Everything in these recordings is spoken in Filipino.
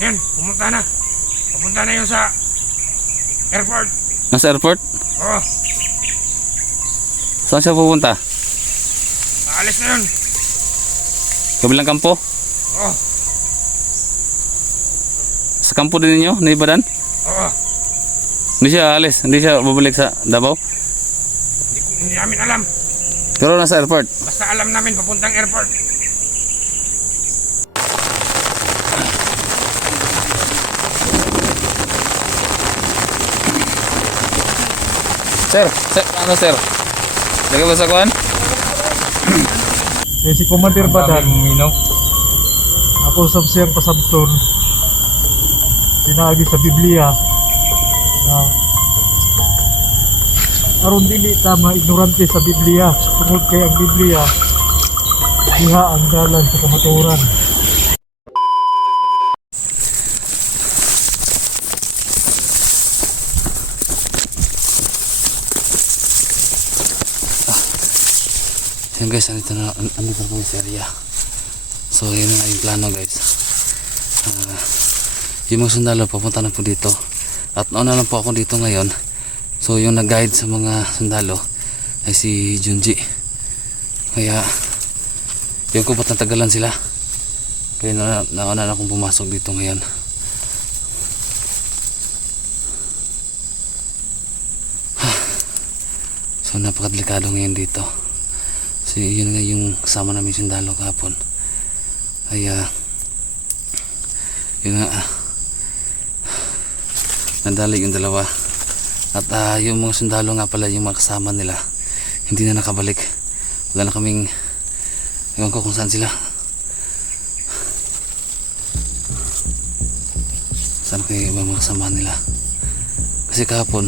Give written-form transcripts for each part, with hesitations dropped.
Yan, pumunta na. Papunta na yun sa airport. Nasa airport? Oo, Saan siya pupunta? aalis na yun. Kabilang kampo? Oo, Sa kampo din ninyo? Ni Badan? oo. Hindi siya alis? Hindi siya babalik sa Davao? Hindi namin alam. Pero nasa airport? Basta alam namin papuntang airport. Sir, ano sir? Lagay ba sa kuhan? Si Commander Badan, ako siyang pasabton, pinaagi sa Biblia na aron dili tama ignorante sa Biblia, tungod kay ang Biblia diha ang dalan sa kamatuoran. Yan guys, andito na kami sa area. So yun na yung plano guys. Yung mga sundalo papunta na po dito. At nauna lang po ako dito ngayon. So yung nag-guide sa mga sundalo ay si Junji. Kaya yun ko ba't natagalan sila. Kaya nauna na akong pumasok dito ngayon. So napakadelikado ngayon dito. So yun nga yung kasama namin sundalo kahapon. Ay yun nga nadali yung dalawa. At yung mga sundalo nga pala, yung mga kasama nila, hindi na nakabalik. Wala na kaming, ewan ko kung saan sila. Saan kayo yung mga kasama nila? Kasi kahapon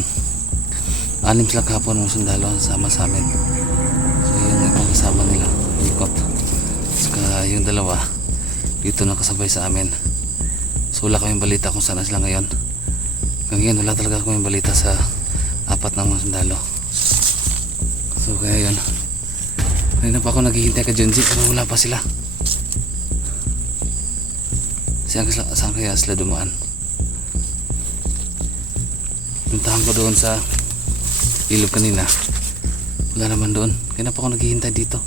6 sila kahapon mga sundalo sama sa amin. So yun yung kasama nila, ikot. Saka yung dalawa dito nakasabay sa amin. So wala kaming balita kung saan sila ngayon. Ngayon wala talaga kaming balita sa 4 ng mga sundalo. So kaya yun, kanina pa ako naghihintay kay Junji pero wala pa sila. Saan kaya sila dumaan? Puntahan ko doon sa ilog kanina, wala naman doon. Kaya pa ako naghihintay dito.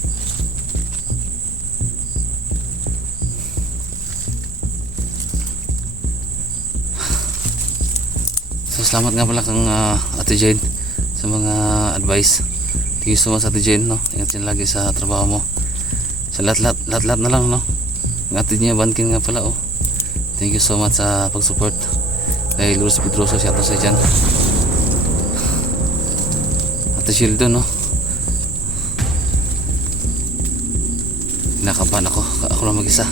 So salamat nga pala kang Ate Jane sa mga advice. Thank you so much Ate Jane, no? Ingat yan lagi sa trabaho mo. Sa lahat na lang, no? Ang Ate niya Bankin nga pala, oh. Thank you so much sa pag-support kay Lourdes Pedroso, siya to sa dyan. Ate Shildo, no? Nakabahan ako lang mag-isa.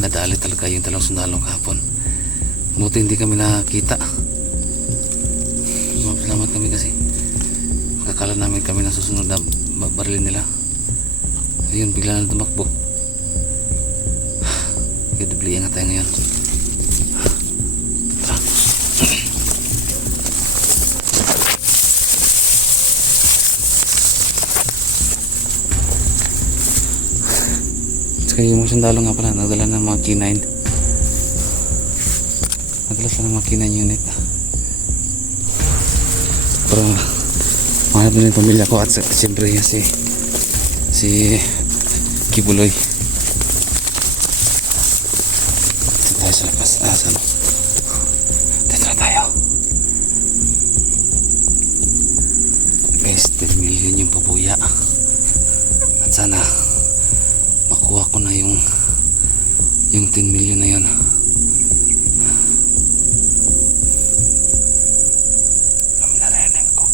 Nadali talaga yung 2 sundalong kahapon. Buti hindi kami nakita. Salamat kami kasi kakala namin kami na susunod na barilin nila. Ayun, bigla na tumakbo. Kaya dubliyan nga tayo ngayon. Kaya yung sundalo nga pala nagdala ng mga K9. Nagdala sila ng mga K9 unit. Pero mahanap din yung pamilya ko at siyempre si Kibuloy. Dito tayo sa labas. Saan? Dito na tayo. Guys, 10 million yung pabuya. At sana makuha ko na yung 10 million na yun. Kami narinig ko.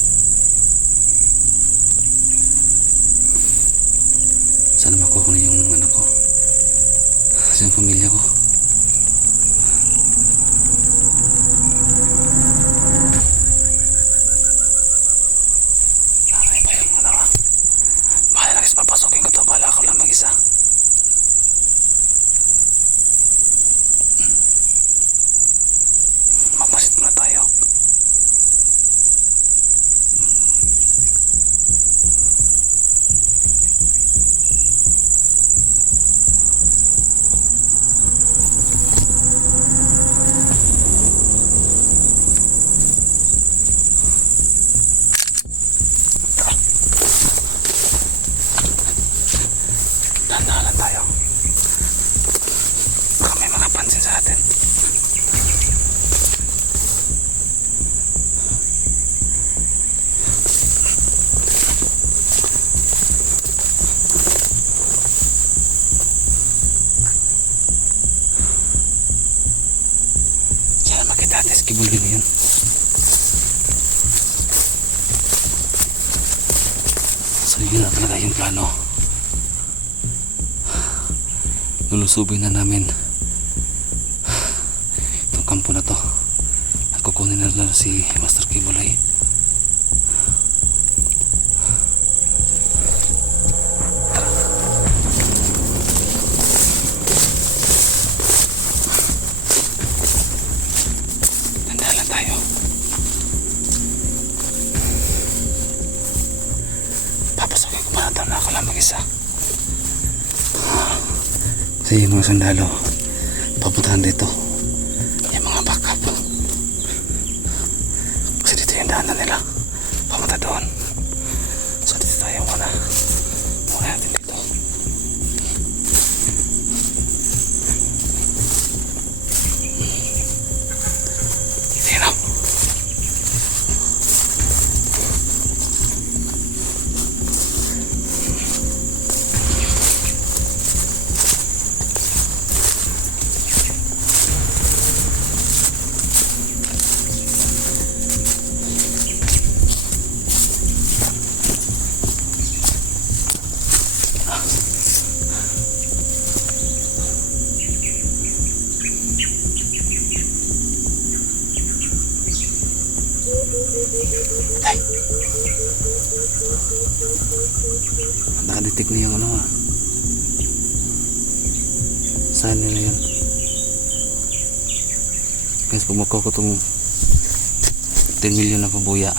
Sana makuha ko na yung ano ko, sa yung pamilya ko. Nanay pa yung ano, bahala na kasi papasukin ko to. Bahala ako lang mag-isa. Magmasid muna tayo. Dahan-dahan tayo. Baka may mga pansin sa atin. Sana makita natin skibul din yun. So yun na talaga yung plano. Lulusubin na namin itong kampo na to at kukunin na lang si Master Kibuloy. Tanda lang tayo. Papasokin ko pa na ito na ako lang mag-isa. Kasi yung mga sundalo papuntahan dito yung mga backup kasi dito yung daanan nila papunta doon. So dito tayo muna natin dito. Ayan o. Ay. Nakadetect na yung ano ah. Saan nila yun? Guys, pag makuha ko itong 10 million na pabuya,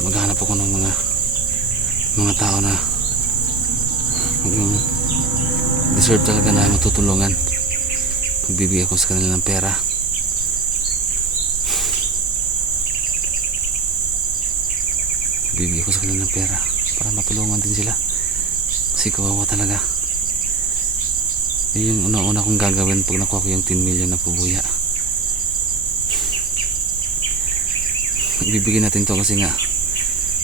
maghanap ako ng mga tao na yung deserve talaga na matutulungan. Magbibigay ako sa kanila ng pera. Bibigyan ko sa kanila ng pera para matulungan din sila kasi kawawa talaga. Yun yung una-una kong gagawin pag nakuha ko yung 10 million na pabuya. Ibibigay natin to kasi nga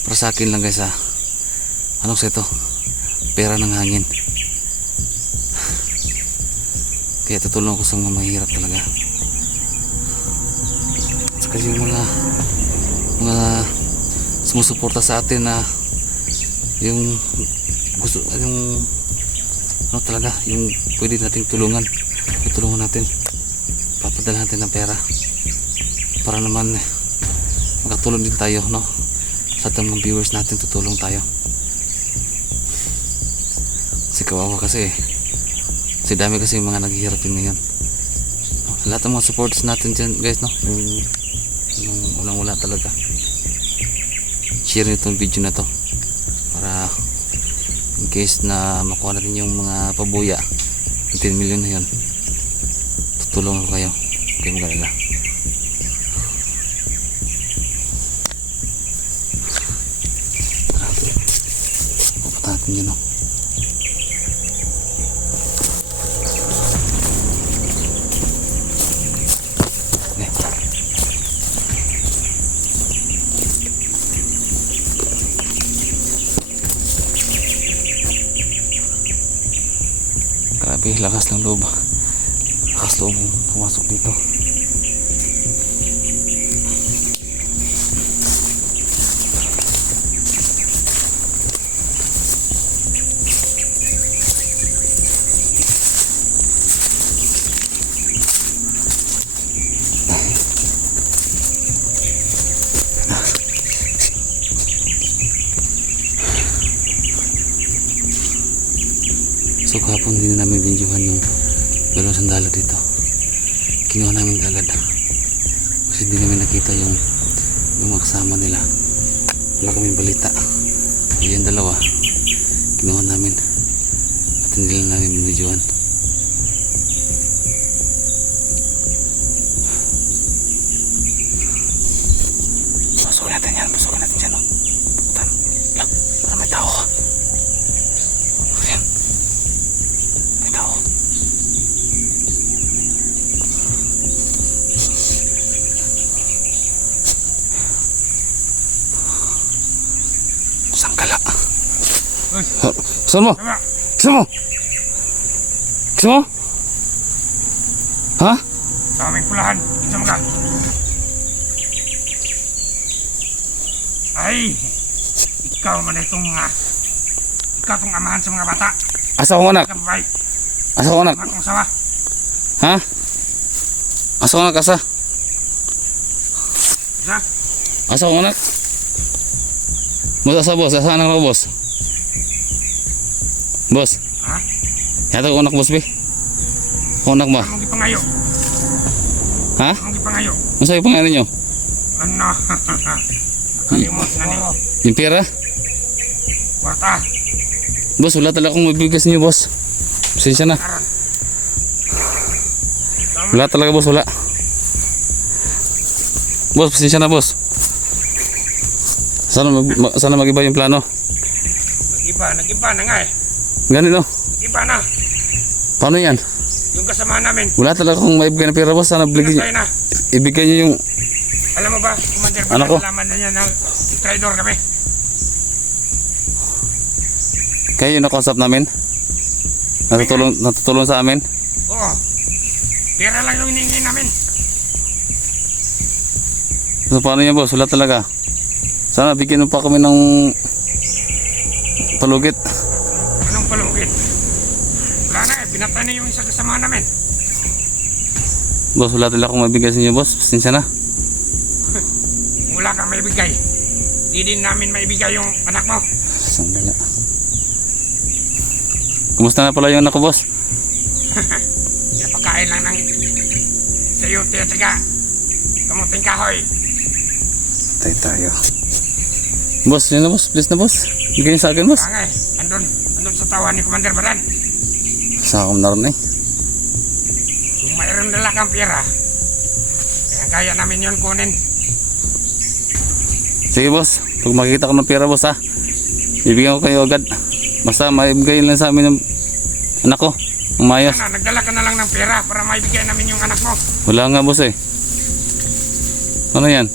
para sa akin lang guys ha. Ano kasi ito? Pera ng hangin. Kaya tutulong ko sa mga mahirap talaga. At saka yung mga sumusuporta sa atin na yung gusto yung ano talaga yung pwede nating tulungan, itulungan natin, papadala natin ng pera para naman makatulong din tayo, no? Sa ating mga viewers natin tutulong tayo kasi kawawa kasi dami kasi yung mga naghihirap din ngayon, no? Lahat ng mga supporters natin dyan guys, no? Walang wala talaga. Share nyo itong video na to para in case na makuha natin yung mga pabuya 10 million na yun, tutulungan ko kayo. Huwag magalala. Pupunta natin yun, no? Grabe, lakas ng loob. Lakas loob pumasok dito. So kahapon din namin binjuhan yung dalawang sandalo dito. Kinuha namin agad kasi hindi namin nakita yung mga kasama nila. Wala kaming balita. Yung dalawa kinuha namin at hindi lang namin binjuhan. Pasukin natin yan, no? Putan lang, para may tao. Uy, Saan mo? tama. Gusto mo? Gusto mo? Ha? Sa aming pulahan. Ito mga. Ay, ikaw man itong mga... Ikaw itong amahan sa mga bata. Asa ko anak? Kababay. Asa ko anak? Mga kong sawa. Ha? Asa ko anak? Asa? Isa. Asa ko anak? Boss, asa boss? Asa anak ko boss? Boss? Ha? Yata ko anak boss be? Ko anak ba? Among gipangayo. Ha? Among gipangayo. Ano sa'yo pangalan nyo? Ano? Nakalimot na ni. Yung pera? Kwarta. Boss, wala talaga akong mabigas niyo boss. Pasensya na. Karon. Wala talaga boss, wala. Boss, pasensya na boss. Sana mag-iba yung plano. Nag-iba na nga eh. Ganito. Nag-iba na. Paano yan? Yung kasama namin. Wala talaga akong maibigay na pera boss. Sana Pinatay na. ibigay niyo yung... Alam mo ba, Commander, Ano ko? nalaman na niya na traidor kami. Kayo yung nakausap namin? Natutulong sa amin? Oo. Pera lang yung hiningi namin. So paano yan boss? Wala talaga. Sana bigyan mo pa kami ng palugit. Anong palungkit? Wala na eh, pinatay na yung isa kasama namin. Boss, wala talaga akong mabigay sa inyo boss. Pasensya na. Kung wala kang maibigay, di din namin maibigay yung anak mo. Sandala. Kumusta na pala yung anak ko boss? Pinapakain lang ng sayote at saka kamuting kahoy. Tayo tayo. Boss, yun na boss. Please na boss. Bigyan niyo sa akin boss. Kaya nga eh, andun sa tawan ni Commander Baran. Sa akin na rin eh. Kung mayroon nila kang pera, kaya namin yun kunin. Sige boss. Pag makikita ko ng pera boss ha. Bibigyan ko kayo agad. Basta maibigay lang sa amin ng anak ko. Ang mayas. Sana, nagdala ka na lang ng pera para maibigay namin yung anak mo. Wala nga boss eh. Ano yan?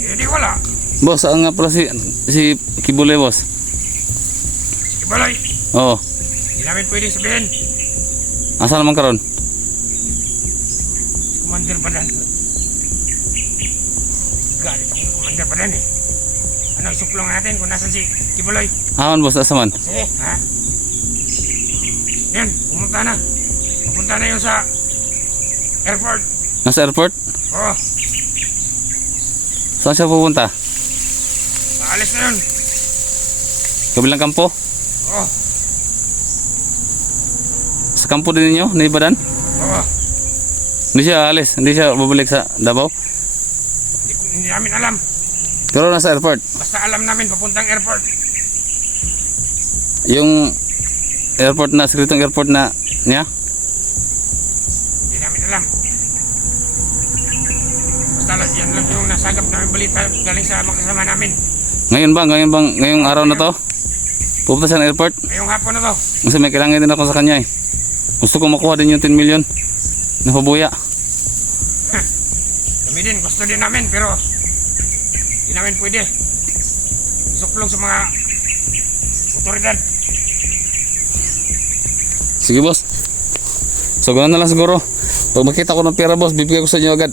Eh di wala. Boss, saan nga pala si Kibule boss? Sige Baloy, Oo. hindi namin pwedeng sabihin. Asa naman karon? Si Commander Baran. Galit ako ng Commander Baran eh. Ano, isuplong natin kung nasan si Kibuloy. Haman boss, asa man? Sige, ha? Yan, pumunta na. Pupunta na yun sa airport. Nasa airport? Oo, Saan siya pupunta? maalis na yun. Kabilang kampo? Oo, Sa kampo din ninyo? Naibadan? oo. Hindi siya alis? Hindi siya babalik sa Davao? Hindi namin alam. Pero nasa airport? Basta alam namin papuntang airport. Yung airport na, sekretong airport na niya? Hindi namin alam. Basta yan lang yung nasagap namin balita galing sa mga kasama namin. Ngayong araw na to? Pupunta siya ng airport? Ngayong hapon na to. Kasi may kailangan din ako sa kanya eh. Gusto ko makuha din yung 10 million na pabuya. Kami din, gusto din namin pero hindi namin pwede. Isuplong sa mga otoridad. Sige boss. So ganoon na lang siguro. Pag makita ko ng pera boss, bibigay ko sa inyo agad.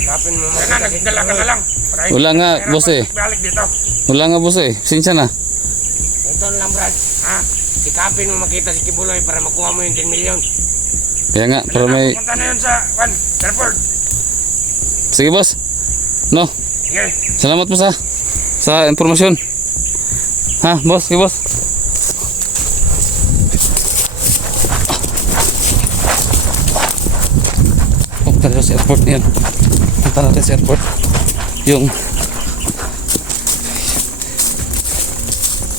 Kapin mo na, nagdala ka na lang. Para hindi Wala nga, pera boss eh. Balik dito. Wala nga boss eh. Pasensya na. Ito lang Brad. Ha? Sikapin mo makita si Kibuloy para makuha mo yung 10 million. Kaya nga, para may... Pumunta na yun sa airport. Sige boss. No, Sige. salamat po sa informasyon. Ha, boss, sige boss. Punta natin sa airport yan. Punta natin sa airport. Yung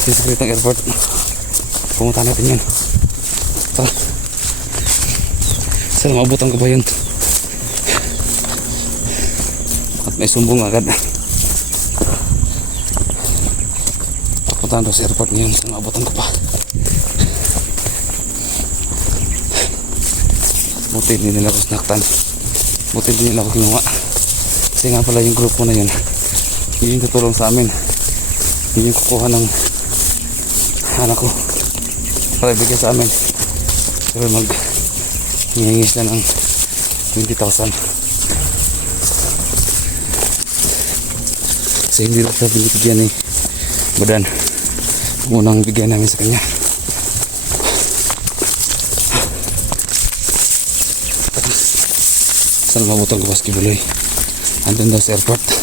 sekretong airport. Pumunta natin yun. Tara. Sana maabutan ko ba yun? At may sumbong agad. Punta natin sa airport ngayon. Sana maabutan ko pa. Buti hindi nila ako sinaktan. Buti hindi nila ako ginawa. Kasi nga pala yung grupo na yun, yun yung tutulong sa amin. Yun yung kukuha ng anak ko para ibigay sa amin. Pero hihingi sila ng 20,000. Kasi hindi na ito binibigyan ni Badan. Unang bigyan namin sa kanya. Saan mabutang ko Baski Buloy? Andun daw sa airport.